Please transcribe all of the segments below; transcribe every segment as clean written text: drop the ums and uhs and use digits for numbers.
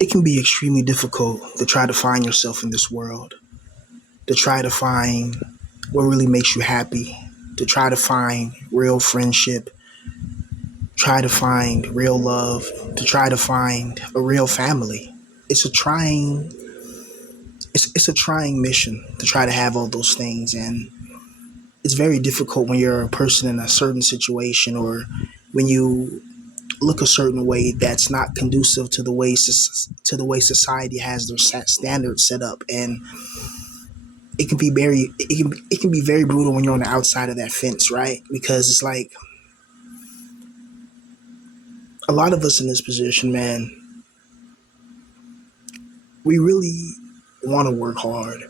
It can be extremely difficult to try to find yourself in this world, to try to find what really makes you happy, to try to find real friendship, try to find real love, to try to find a real family. It's a trying it's a trying mission to try to have all those things, and it's very difficult when you're a person in a certain situation, or when you look a certain way that's not conducive to the way society has their standards set up. And it can be very brutal when you're on the outside of that fence, right? Because it's like a lot of us in this position, man, we really want to work hard.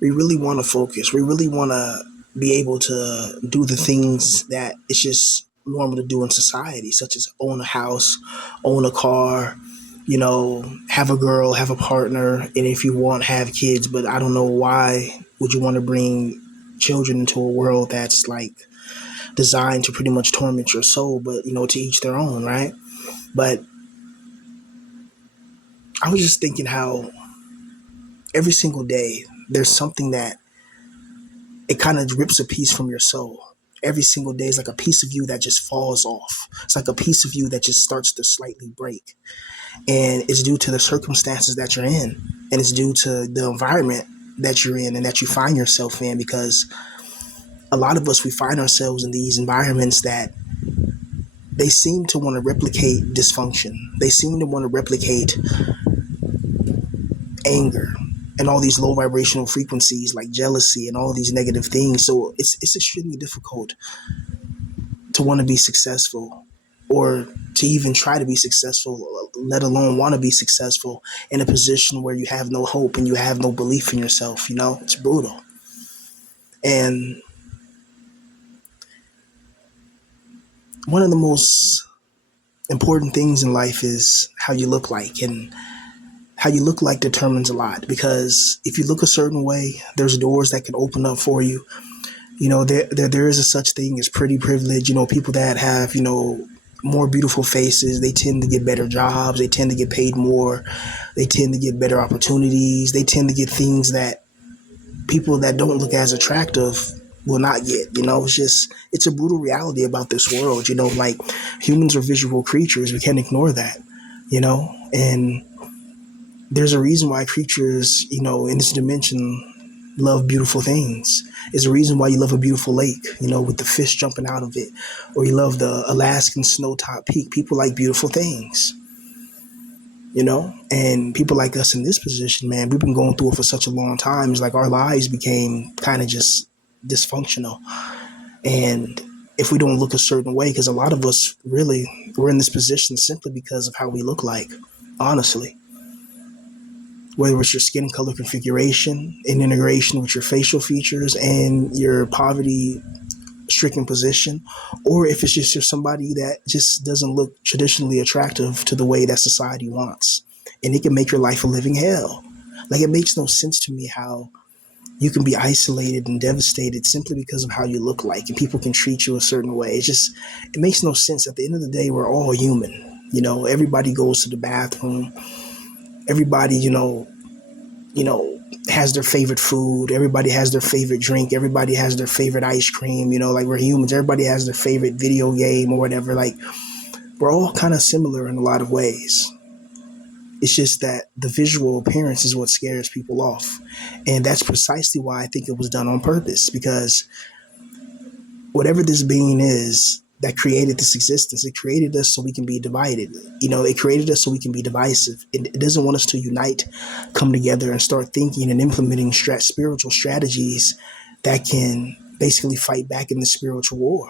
We really want to focus. We really want to be able to do the things that it's just normal to do in society, such as own a house, own a car, have a girl, have a partner, and if you want, have kids. But I don't know why would you want to bring children into a world that's like designed to pretty much torment your soul, but to each their own, right? But I was just thinking how every single day there's something that it kind of rips a piece from your soul. Every single day is like a piece of you that just falls off. It's like a piece of you that just starts to slightly break. And it's due to the circumstances that you're in. And it's due to the environment that you're in and that you find yourself in. Because a lot of us, we find ourselves in these environments that they seem to want to replicate dysfunction. They seem to want to replicate anger and all these low vibrational frequencies like jealousy and all these negative things. So it's extremely difficult to want to be successful, or to even try to be successful, let alone want to be successful in a position where you have no hope and you have no belief in yourself. It's brutal. And one of the most important things in life is how you look like. And how you look like determines a lot, because if you look a certain way, there's doors that can open up for you. There is a such thing as pretty privilege. People that have, more beautiful faces, they tend to get better jobs, they tend to get paid more, they tend to get better opportunities, they tend to get things that people that don't look as attractive will not get. It's a brutal reality about this world. Like, humans are visual creatures, we can't ignore that. And there's a reason why creatures, in this dimension love beautiful things. There's a reason why you love a beautiful lake, with the fish jumping out of it, or you love the Alaskan snow top peak. People like beautiful things, and people like us in this position, man, we've been going through it for such a long time. It's like our lives became kind of just dysfunctional. And if we don't look a certain way, because a lot of us really, we're in this position simply because of how we look like, honestly. Whether it's your skin color configuration in integration with your facial features and your poverty stricken position, or if it's just you're somebody that just doesn't look traditionally attractive to the way that society wants. And it can make your life a living hell. Like, it makes no sense to me how you can be isolated and devastated simply because of how you look like, and people can treat you a certain way. It makes no sense. At the end of the day, we're all human. Everybody goes to the bathroom. Everybody, has their favorite food. Everybody has their favorite drink. Everybody has their favorite ice cream. Like, we're humans. Everybody has their favorite video game or whatever. Like, we're all kind of similar in a lot of ways. It's just that the visual appearance is what scares people off. And that's precisely why I think it was done on purpose, because whatever this being is that created this existence, it created us so we can be divided. It created us so we can be divisive. It doesn't want us to unite, come together, and start thinking and implementing spiritual strategies that can basically fight back in the spiritual war.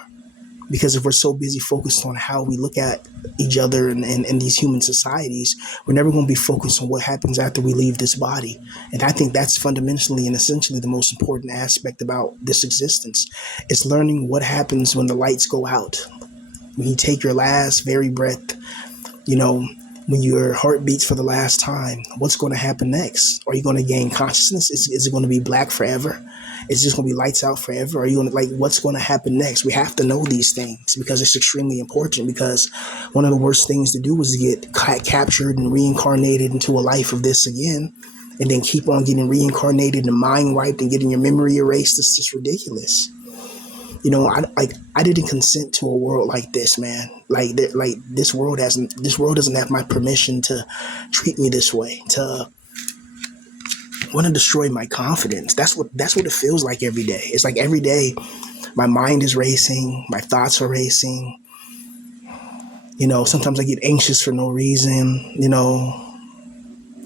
Because if we're so busy focused on how we look at each other and these human societies, we're never going to be focused on what happens after we leave this body. And I think that's fundamentally and essentially the most important aspect about this existence. It's learning what happens when the lights go out. When you take your last very breath, you know, When your heart beats for the last time, what's going to happen next? Are you going to gain consciousness? Is it going to be black forever? Is it just going to be lights out forever? Are you going to, like, what's going to happen next? We have to know these things because it's extremely important. Because one of the worst things to do is to get captured and reincarnated into a life of this again, and then keep on getting reincarnated and mind wiped and getting your memory erased. It's just ridiculous. I didn't consent to a world like this, man. Like this world doesn't have my permission to treat me this way, to want to destroy my confidence. That's what it feels like every day. It's like every day my mind is racing, my thoughts are racing. Sometimes I get anxious for no reason.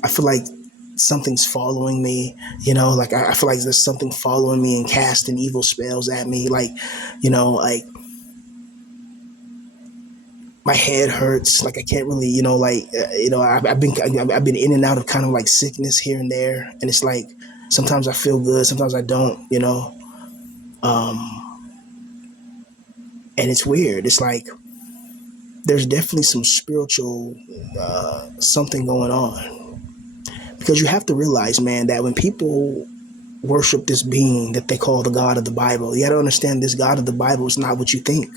I feel like something's following me. Like I feel like there's something following me and casting evil spells at me. Like my head hurts. Like I can't really, I've been in and out of kind of like sickness here and there, and it's like sometimes I feel good, sometimes I don't. And it's weird. It's like there's definitely some spiritual something going on, because you have to realize, man, that when people worship this being that they call the God of the Bible, you got to understand this God of the Bible is not what you think.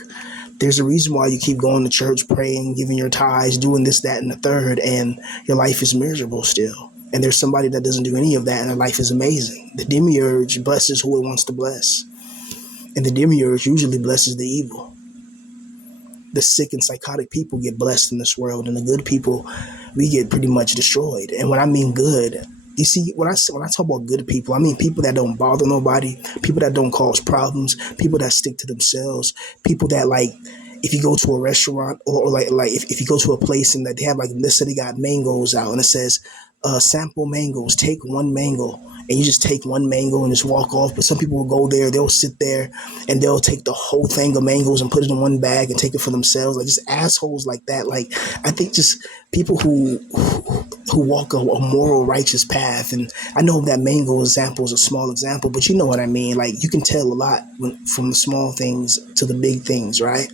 There's a reason why you keep going to church, praying, giving your tithes, doing this, that, and the third, and your life is miserable still. And there's somebody that doesn't do any of that, and their life is amazing. The demiurge blesses who it wants to bless. And the demiurge usually blesses the evil. The sick and psychotic people get blessed in this world, and the good people, we get pretty much destroyed. And when I mean good, you see, when I talk about good people, I mean people that don't bother nobody, people that don't cause problems, people that stick to themselves, people that, like, if you go to a restaurant or like if you go to a place and that they have, like, let's say they got mangoes out and it says sample mangoes, take one mango, and you just take one mango and just walk off. But some people will go there, they'll sit there and they'll take the whole thing of mangoes and put it in one bag and take it for themselves. Like, just assholes like that. Like, I think just people who walk a moral, righteous path. And I know that mango example is a small example, but you know what I mean. Like, you can tell a lot from the small things to the big things, right?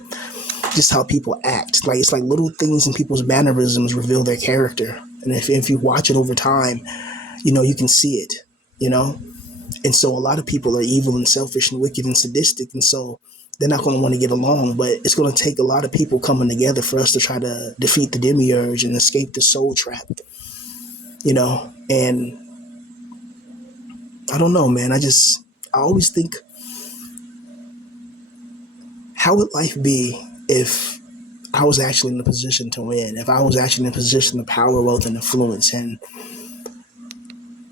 Just how people act. Like, it's like little things in people's mannerisms reveal their character. And if you watch it over time, you can see it, And so a lot of people are evil and selfish and wicked and sadistic. And so they're not going to want to get along. But it's going to take a lot of people coming together for us to try to defeat the demiurge and escape the soul trap, And I don't know, man. I always think, how would life be if I was actually in a position to win, if I was actually in a position of power, wealth, and influence, and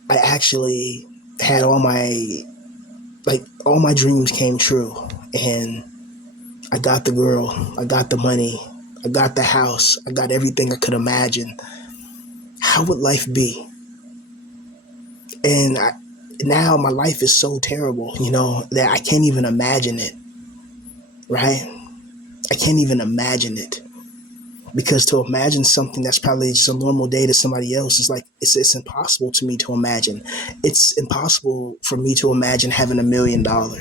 I actually had all my dreams came true, and I got the girl, I got the money, I got the house, I got everything I could imagine. How would life be? And now my life is so terrible, that I can't even imagine it, right? I can't even imagine it. Because to imagine something that's probably just a normal day to somebody else is like, it's impossible to me to imagine. It's impossible for me to imagine having $1 million. I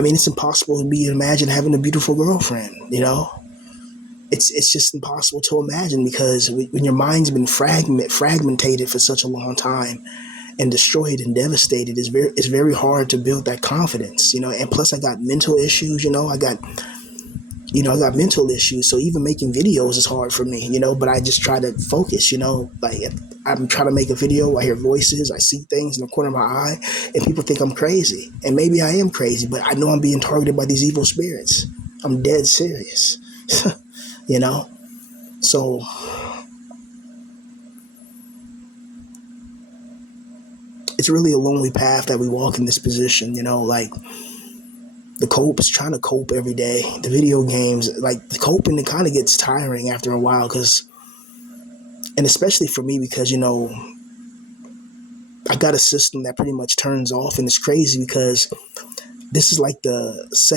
mean, it's impossible to me to imagine having a beautiful girlfriend. It's just impossible to imagine, because when your mind's been fragmented for such a long time and destroyed and devastated, it's very hard to build that confidence. And plus I got mental issues. I got mental issues, so even making videos is hard for me, but I just try to focus, like if I'm trying to make a video, I hear voices, I see things in the corner of my eye, and people think I'm crazy. And maybe I am crazy, but I know I'm being targeted by these evil spirits. I'm dead serious, So it's really a lonely path that we walk in this position, like trying to cope every day. The video games, like the coping, it kind of gets tiring after a while, and especially for me, because, I got a system that pretty much turns off, and it's crazy because this is like the this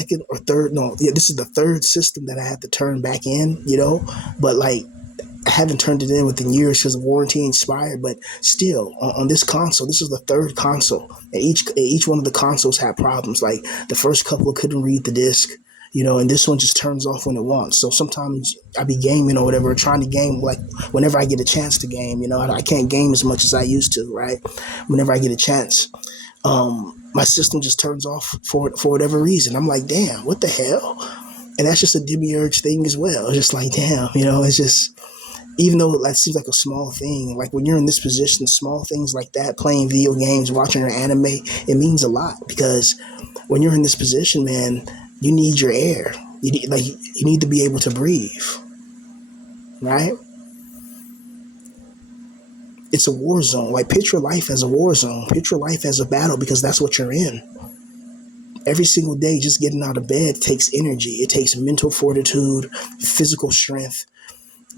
is the third system that I have to turn back in, but like I haven't turned it in within years because the warranty expired. But still, on this console, this is the third console, and each one of the consoles had problems. Like the first couple couldn't read the disc, and this one just turns off when it wants. So sometimes I be gaming or whatever, trying to game like whenever I get a chance to game. I can't game as much as I used to, right? Whenever I get a chance, my system just turns off for whatever reason. I'm like, damn, what the hell? And that's just a demiurge thing as well. It's just like, damn, it's just, even though that seems like a small thing, like when you're in this position, small things like that, playing video games, watching an anime, it means a lot because when you're in this position, man, you need your air. You need to be able to breathe, right? It's a war zone. Like picture life as a war zone. Picture life as a battle because that's what you're in. Every single day, just getting out of bed takes energy. It takes mental fortitude, physical strength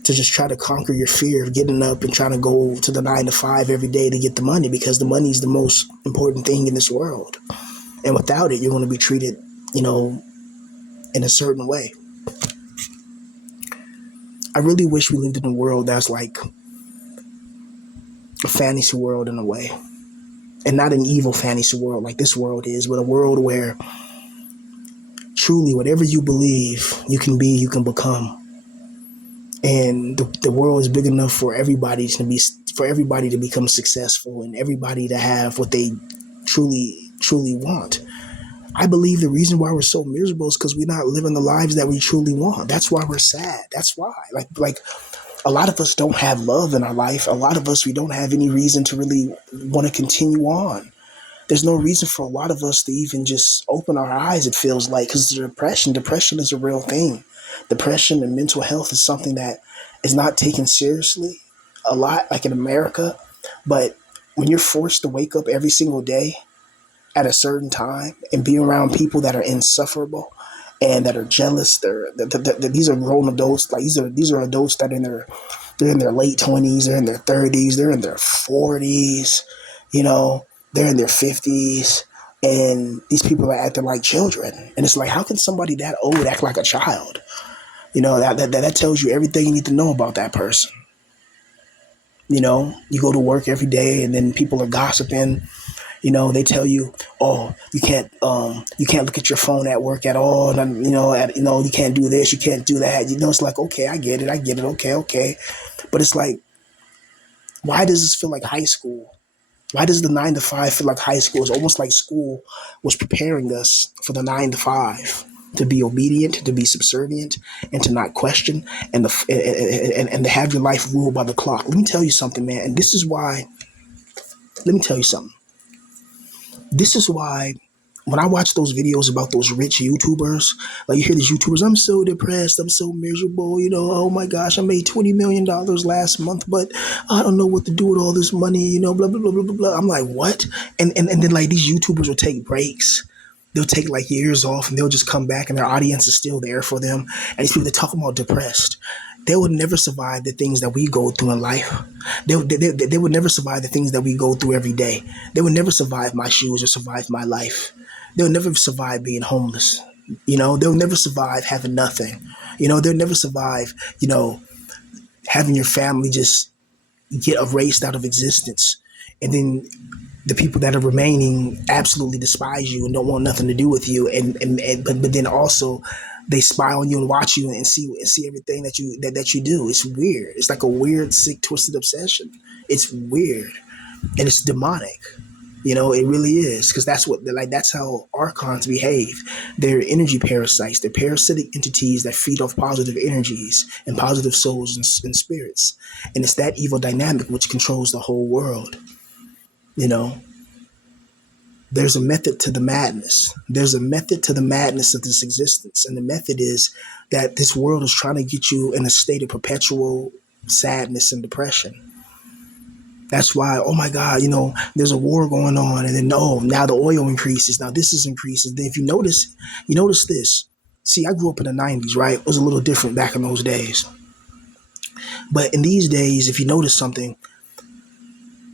to just try to conquer your fear of getting up and trying to go to the 9 to 5 every day to get the money because the money is the most important thing in this world. And without it, you're going to be treated, in a certain way. I really wish we lived in a world that's like a fantasy world in a way. And not an evil fantasy world like this world is, but a world where truly whatever you believe, you can be, you can become. And the world is big enough for everybody to become successful and everybody to have what they truly want. I believe the reason why we're so miserable is because we're not living the lives that we truly want. That's why we're sad. That's why. Like a lot of us don't have love in our life. A lot of us, we don't have any reason to really want to continue on. There's no reason for a lot of us to even just open our eyes, it feels like, because depression is a real thing. Depression and mental health is something that is not taken seriously a lot, like in America. But when you're forced to wake up every single day at a certain time and be around people that are insufferable and that are jealous, these are grown adults. Like these are adults that they're in their late 20s, they're in their 30s, they're in their 40s, they're in their 50s, and these people are acting like children. And it's like, how can somebody that old act like a child? That tells you everything you need to know about that person. You go to work every day and then people are gossiping. They tell you, oh, you can't look at your phone at work at all. And, you can't do this, you can't do that. It's like, okay, I get it. Okay. But it's like, why does this feel like high school? Why does the 9 to 5 feel like high school? It's almost like school was preparing us for the 9 to 5 to be obedient, to be subservient, and to not question, and to have your life ruled by the clock. Let me tell you something, man. And this is why. Let me tell you something. This is why when I watch those videos about those rich YouTubers, like you hear these YouTubers, I'm so depressed, I'm so miserable, oh my gosh, I made $20 million last month, but I don't know what to do with all this money, blah, blah, blah, blah, blah, blah. I'm like, what? And then like these YouTubers will take breaks. They'll take like years off and they'll just come back and their audience is still there for them. And these people, they talk about depressed. They would never survive the things that we go through in life. They would never survive the things that we go through every day. They would never survive my shoes or survive my life. They'll never survive being homeless. They'll never survive having nothing. They'll never survive, having your family just get erased out of existence. And then the people that are remaining absolutely despise you and don't want nothing to do with you. But then also they spy on you and watch you and see everything that you do. It's weird. It's like a weird, sick, twisted obsession. It's weird and it's demonic. It really is, because that's how archons behave. They're energy parasites. They're parasitic entities that feed off positive energies and positive souls and spirits. And it's that evil dynamic which controls the whole world. There's a method to the madness. There's a method to the madness of this existence. And the method is that this world is trying to get you in a state of perpetual sadness and depression. That's why, oh my God, there's a war going on. And then, now the oil increases. Now this is increases. Then if you notice this. See, I grew up in the 90s, right? It was a little different back in those days. But in these days, if you notice something,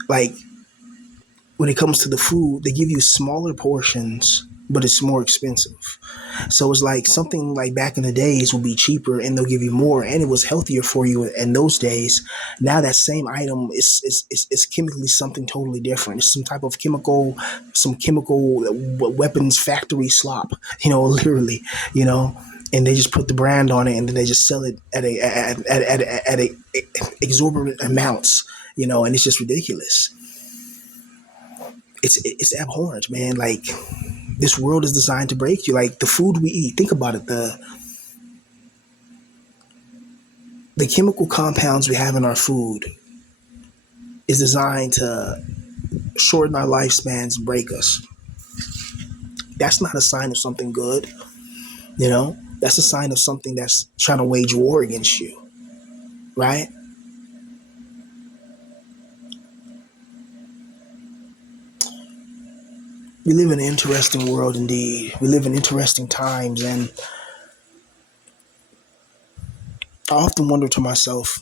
like when it comes to the food, they give you smaller portions but it's more expensive. So it's like something like back in the days would be cheaper and they'll give you more and it was healthier for you in those days. Now that same item is chemically something totally different. It's some type of some chemical weapons factory slop, literally, you know, and they just put the brand on it and then they just sell it at a exorbitant amounts, and it's just ridiculous. It's abhorrent, man. Like this world is designed to break you. Like the food we eat, think about it. The chemical compounds we have in our food is designed to shorten our lifespans and break us. That's not a sign of something good, That's a sign of something that's trying to wage war against you, right? We live in an interesting world indeed. We live in interesting times, and I often wonder to myself,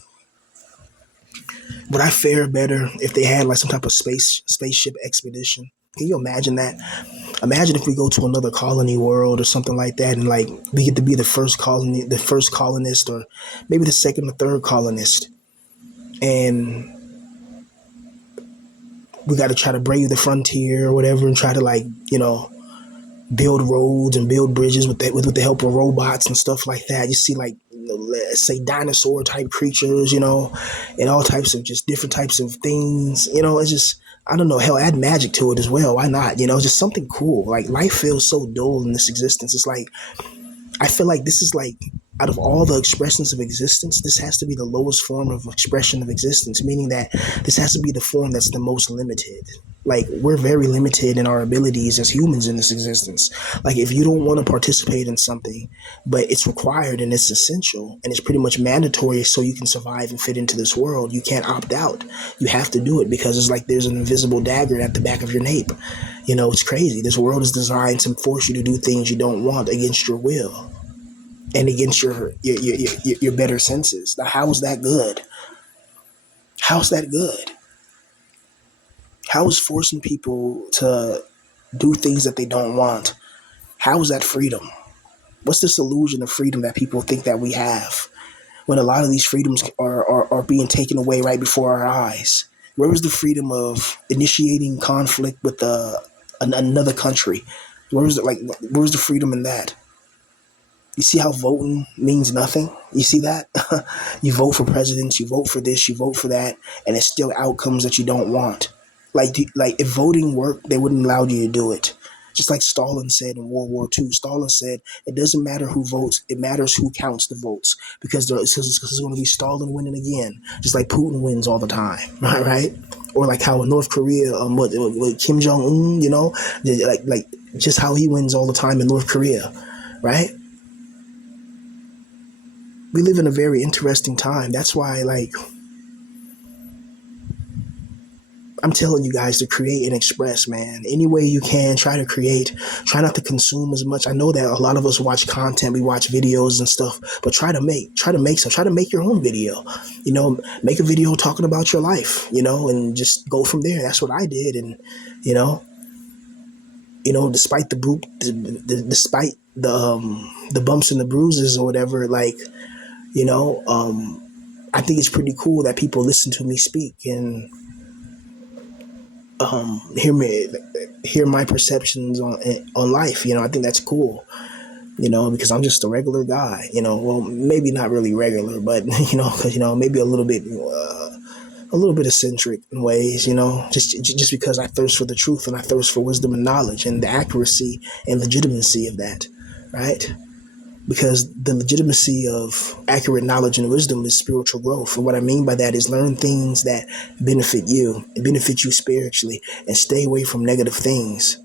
would I fare better if they had like some type of spaceship expedition? Can you imagine that? Imagine if we go to another colony world or something like that, and like we get to be the first colonist, or maybe the second or third colonist, and we got to try to brave the frontier or whatever, and try to like build roads and build bridges with the help of robots and stuff like that. You see like let's say dinosaur type creatures, and all types of just different types of things. It's just I don't know, hell, add magic to it as well. Why not? Just something cool. Like life feels so dull in this existence. It's like I feel like this is like out of all the expressions of existence, this has to be the lowest form of expression of existence, meaning that this has to be the form that's the most limited. Like we're very limited in our abilities as humans in this existence. Like if you don't want to participate in something, but it's required and it's essential and it's pretty much mandatory so you can survive and fit into this world, you can't opt out. You have to do it because it's like there's an invisible dagger at the back of your nape. It's crazy. This world is designed to force you to do things you don't want against your will and against your better senses. Now, how is that good? How's that good? How is forcing people to do things that they don't want? How is that freedom? What's this illusion of freedom that people think that we have when a lot of these freedoms are being taken away right before our eyes? Where was the freedom of initiating conflict with another country? Where's the freedom in that? You see how voting means nothing? You see that? You vote for presidents, you vote for this, you vote for that, and it's still outcomes that you don't want. Like if voting worked, they wouldn't allow you to do it. Just like Stalin said in World War II. Stalin said, it doesn't matter who votes, it matters who counts the votes. Because it's going to be Stalin winning again, just like Putin wins all the time, right? Or like how in North Korea, what Kim Jong-un, like just how he wins all the time in North Korea, right? We live in a very interesting time. That's why, like, I'm telling you guys to create and express, man. Any way you can, try to create. Try not to consume as much. I know that a lot of us watch content, we watch videos and stuff, but try to make some. Try to make your own video. Make a video talking about your life, and just go from there. That's what I did, and despite despite the bumps and the bruises or whatever, like, I think it's pretty cool that people listen to me speak and hear my perceptions on life. I think that's cool. Because I'm just a regular guy. Well, maybe not really regular, but because maybe a little bit eccentric in ways. Just because I thirst for the truth and I thirst for wisdom and knowledge and the accuracy and legitimacy of that, right? Because the legitimacy of accurate knowledge and wisdom is spiritual growth. And what I mean by that is learn things that benefit you and benefit you spiritually and stay away from negative things.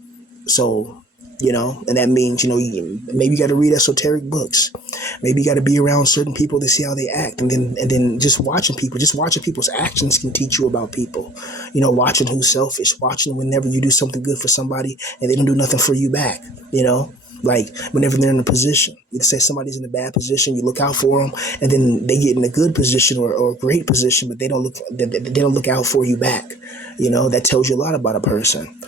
So, and that means, maybe you got to read esoteric books. Maybe you got to be around certain people to see how they act. And then just watching people's actions can teach you about people. Watching who's selfish, watching whenever you do something good for somebody and they don't do nothing for you back, like whenever they're in a position, you say somebody's in a bad position, you look out for them, and then they get in a good position or a great position, but they don't look out for you back. That tells you a lot about a person.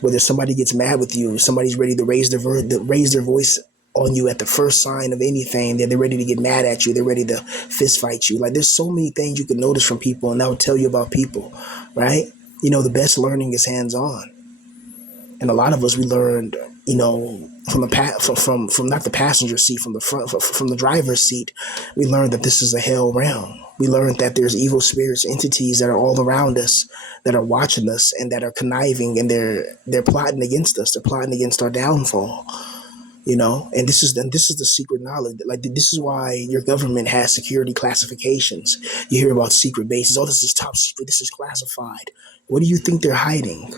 Whether somebody gets mad with you, somebody's ready to raise their voice on you at the first sign of anything, they're ready to get mad at you. They're ready to fist fight you. Like there's so many things you can notice from people, and that will tell you about people, right? The best learning is hands on, and a lot of us we learned, from the from not the passenger seat, from the front, from the driver's seat. We learned that this is a hell realm. We learned that there's evil spirits, entities that are all around us, that are watching us, and that are conniving, and they're plotting against us. They're plotting against our downfall. And this is the secret knowledge. Like this is why your government has security classifications. You hear about secret bases. Oh, this is top secret. This is classified. What do you think they're hiding?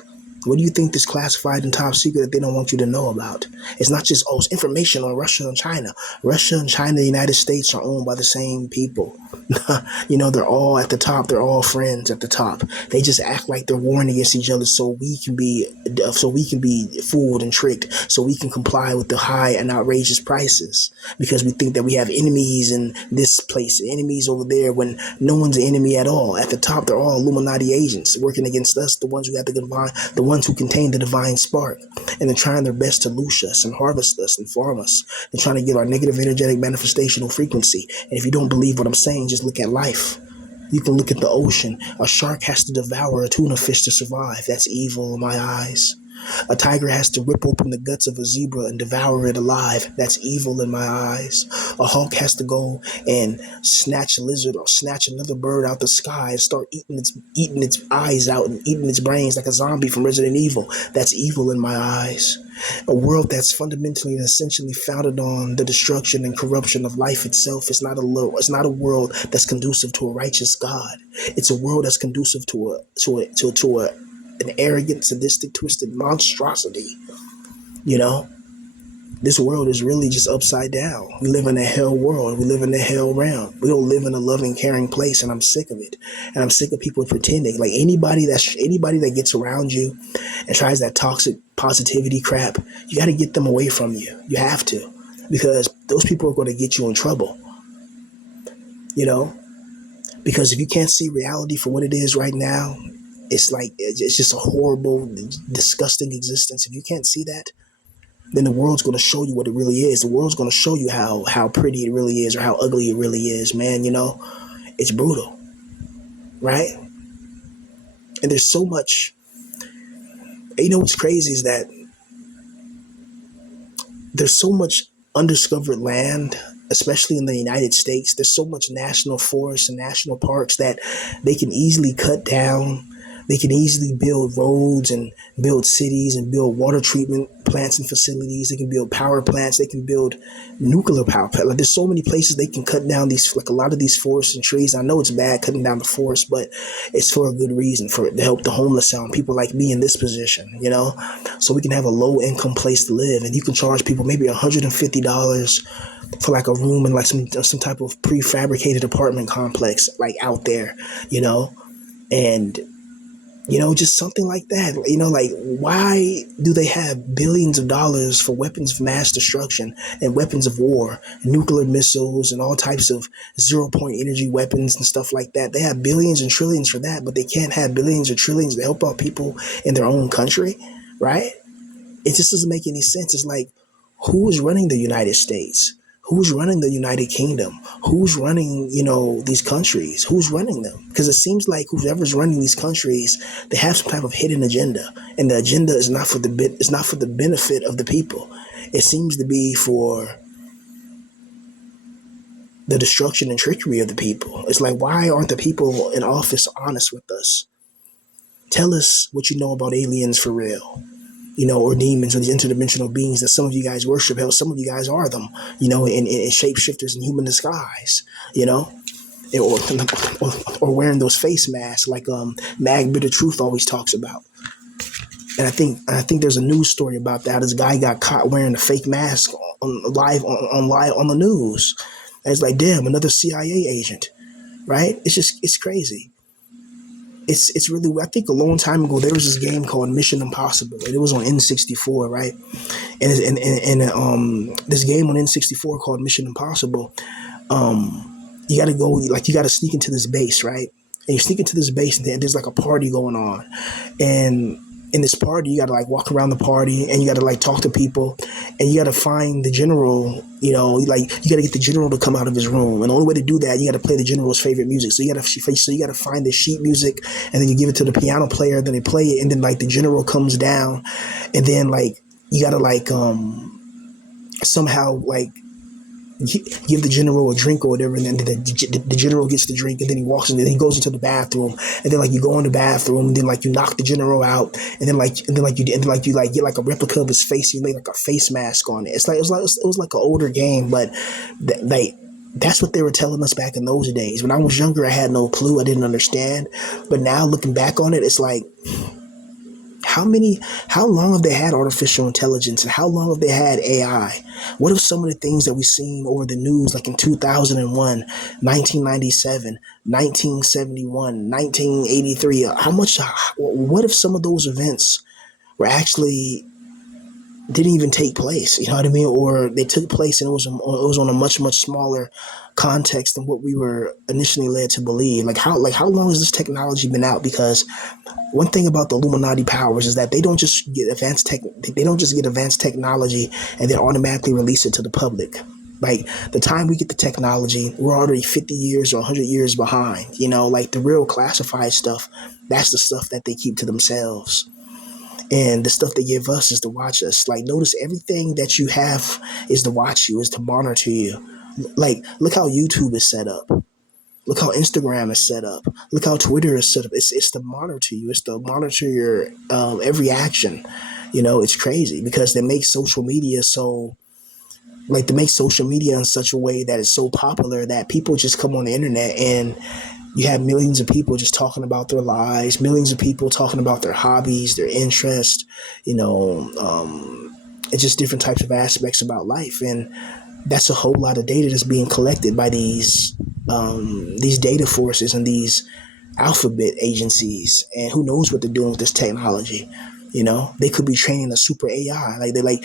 What do you think is classified and top secret that they don't want you to know about? It's not just, it's information on Russia and China. Russia and China, the United States are owned by the same people. They're all at the top. They're all friends at the top. They just act like they're warring against each other so we can be fooled and tricked, so we can comply with the high and outrageous prices, because we think that we have enemies in this place, enemies over there, when no one's an enemy at all. At the top, they're all Illuminati agents working against us, the ones who have the ones who contain the divine spark, and they're trying their best to loose us and harvest us and farm us. They're trying to get our negative energetic manifestational frequency. And if you don't believe what I'm saying, just look at life. You can look at the ocean. A shark has to devour a tuna fish to survive. That's evil in my eyes. A tiger has to rip open the guts of a zebra and devour it alive. That's evil in my eyes. A hawk has to go and snatch a lizard or snatch another bird out the sky and start eating its eyes out and eating its brains like a zombie from Resident Evil. That's evil in my eyes. A world that's fundamentally and essentially founded on the destruction and corruption of life itself is not a world that's conducive to a righteous God. It's a world that's conducive to an arrogant, sadistic, twisted monstrosity. This world is really just upside down. We live in a hell world. We live in a hell realm. We don't live in a loving, caring place, and I'm sick of it. And I'm sick of people pretending. Like anybody that gets around you and tries that toxic positivity crap, you got to get them away from you. You have to, because those people are going to get you in trouble. Because if you can't see reality for what it is right now, it's just a horrible, disgusting existence. If you can't see that, then the world's going to show you what it really is. The world's going to show you how pretty it really is, or how ugly it really is, man. It's brutal, right? And there's so much. What's crazy is that there's so much undiscovered land, especially in the United States. There's so much national forests and national parks that they can easily cut down. They can easily build roads and build cities and build water treatment plants and facilities. They can build power plants. They can build nuclear power plants. Like, there's so many places they can cut down a lot of these forests and trees. I know it's bad cutting down the forest, but it's for a good reason, to help the homeless out, and people like me in this position, so we can have a low income place to live. And you can charge people maybe $150 for like a room in like some type of prefabricated apartment complex, like out there, and just something like that. Like, why do they have billions of dollars for weapons of mass destruction and weapons of war, nuclear missiles and all types of 0-point energy weapons and stuff like that? They have billions and trillions for that, but they can't have billions or trillions to help out people in their own country, right? It just doesn't make any sense. It's like, who is running the United States? Who's running the United Kingdom? Who's running, these countries? Who's running them? Because it seems like whoever's running these countries, they have some type of hidden agenda, and the agenda is not for the benefit of the people. It seems to be for the destruction and trickery of the people. It's like, why aren't the people in office honest with us? Tell us what you know about aliens for real. Or demons, or these interdimensional beings that some of you guys worship. Hell, some of you guys are them, in shapeshifters in human disguise, or wearing those face masks like Mag Bitter Truth always talks about. And I think there's a news story about that. This guy got caught wearing a fake mask live on the news. And it's like, damn, another CIA agent, right? It's crazy. It's really, I think a long time ago there was this game called Mission Impossible, and it was on N64, right? And this game on N64 called Mission Impossible, you got to go, like, you got to sneak into this base, right? And you sneak into this base, and there's like a party going on, and in this party, you got to like walk around the party and you got to like talk to people and you got to find the general, like you got to get the general to come out of his room. And the only way to do that, you got to play the general's favorite music. So you got to find the sheet music and then you give it to the piano player, then they play it. And then like the general comes down and then like you got to like, somehow like give the general a drink or whatever, and then the general gets the drink, and then he walks in, and then he goes into the bathroom, and then like you go in the bathroom, and then like you knock the general out, and then you like get like a replica of his face, you lay like a face mask on it. It was like an older game, but like that's what they were telling us back in those days. When I was younger, I had no clue, I didn't understand, but now looking back on it, it's like how long have they had artificial intelligence and how long have they had AI? What if some of the things that we've seen over the news, like in 2001, 1997, 1971, 1983, what if some of those events were actually didn't even take place, you know what I mean? Or they took place and it was on a much, much smaller context than what we were initially led to believe. Like how long has this technology been out? Because one thing about the Illuminati powers is that they don't just get advanced technology and then automatically release it to the public. Like the time we get the technology, we're already 50 years or 100 years behind. Like the real classified stuff, that's the stuff that they keep to themselves. And the stuff they give us is to watch us. Like notice everything that you have is to watch you, is to monitor you. Like look how YouTube is set up. Look how Instagram is set up. Look how Twitter is set up. It's to monitor you. It's to monitor your every action. It's crazy because they make social media in such a way that it's so popular that people just come on the internet and you have millions of people just talking about their lives, millions of people talking about their hobbies, their interests, it's just different types of aspects about life. And that's a whole lot of data that's being collected by these data forces and these alphabet agencies, and who knows what they're doing with this technology. They could be training a super AI. They like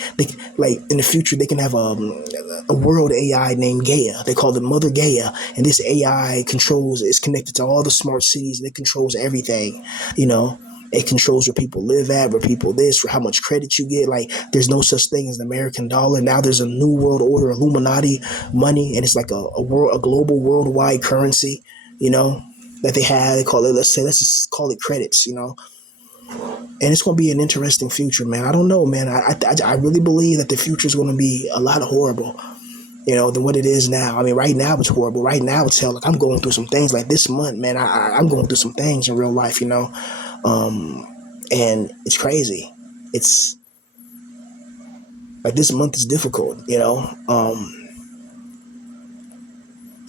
in the future they can have a world AI named Gaia. They call it Mother Gaia, and this AI is connected to all the smart cities, and it controls everything. It controls where people live at, where people this, for how much credit you get. Like there's no such thing as the American dollar. Now there's a new world order, Illuminati money, and it's like a global worldwide currency, that they have. They call it, let's just call it credits, and it's going to be an interesting future, man. I don't know, man. I really believe that the future is going to be a lot horrible, than what it is now. I mean, right now it's horrible. Right now it's hell. Like I'm going through some things. Like this month, man, I'm going through some things in real life, and it's crazy. It's like this month is difficult,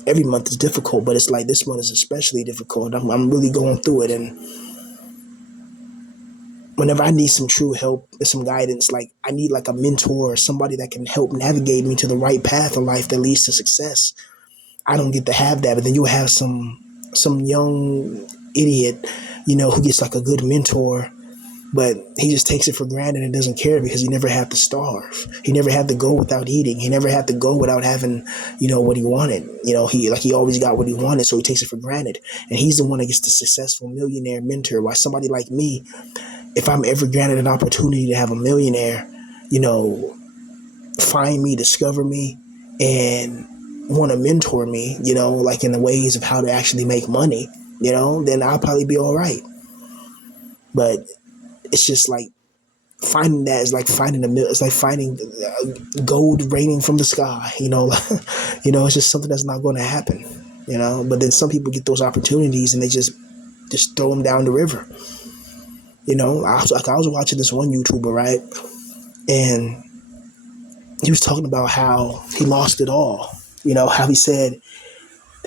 every month is difficult, but it's like this month is especially difficult. I'm really going through it, and whenever I need some true help and some guidance, like I need like a mentor or somebody that can help navigate me to the right path of life that leads to success. I don't get to have that, but then you'll have some young idiot, who gets like a good mentor, but he just takes it for granted and doesn't care because he never had to starve. He never had to go without eating. He never had to go without having, what he wanted. He always got what he wanted, so he takes it for granted. And he's the one that gets the successful millionaire mentor. While somebody like me, if I'm ever granted an opportunity to have a millionaire, find me, discover me, and want to mentor me, like in the ways of how to actually make money, then I'll probably be all right. But it's just like finding that is like finding it's like finding gold raining from the sky, it's just something that's not going to happen, but then some people get those opportunities and they just throw them down the river. I was watching this one YouTuber, right? And he was talking about how he lost it all. How he said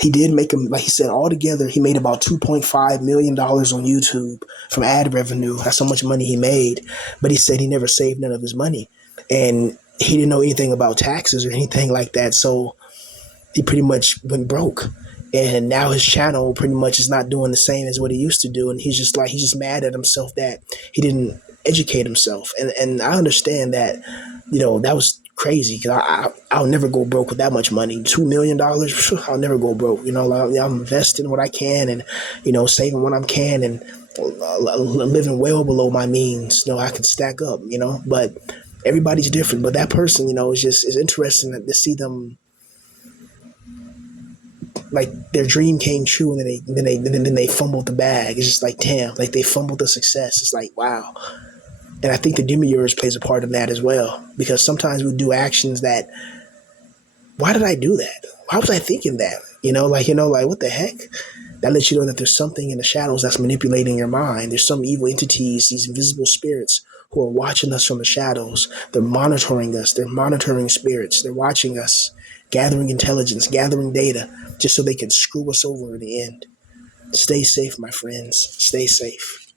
he did make him, like he said, altogether, he made about $2.5 million on YouTube from ad revenue. That's how much money he made. But he said he never saved none of his money. And he didn't know anything about taxes or anything like that. So he pretty much went broke. And now his channel pretty much is not doing the same as what he used to do. And he's just mad at himself that he didn't educate himself. And I understand that, that was crazy because I'll never go broke with that much money. $2 million, I'll never go broke. I'm investing what I can and, saving what I can. And living well below my means. You know, I could stack up, you know, but everybody's different. But that person, you know, is interesting to see them like their dream came true, and then they fumbled the bag. It's just like damn, like they fumbled the success. It's like wow. And I think the demiurge plays a part in that as well, because sometimes we do actions that, why did I do that? Why was I thinking that? Like what the heck? That lets you know that there's something in the shadows that's manipulating your mind. There's some evil entities, these invisible spirits who are watching us from the shadows. They're monitoring us. They're monitoring spirits. They're watching us, gathering intelligence, gathering data, just so they can screw us over in the end. Stay safe, my friends. Stay safe.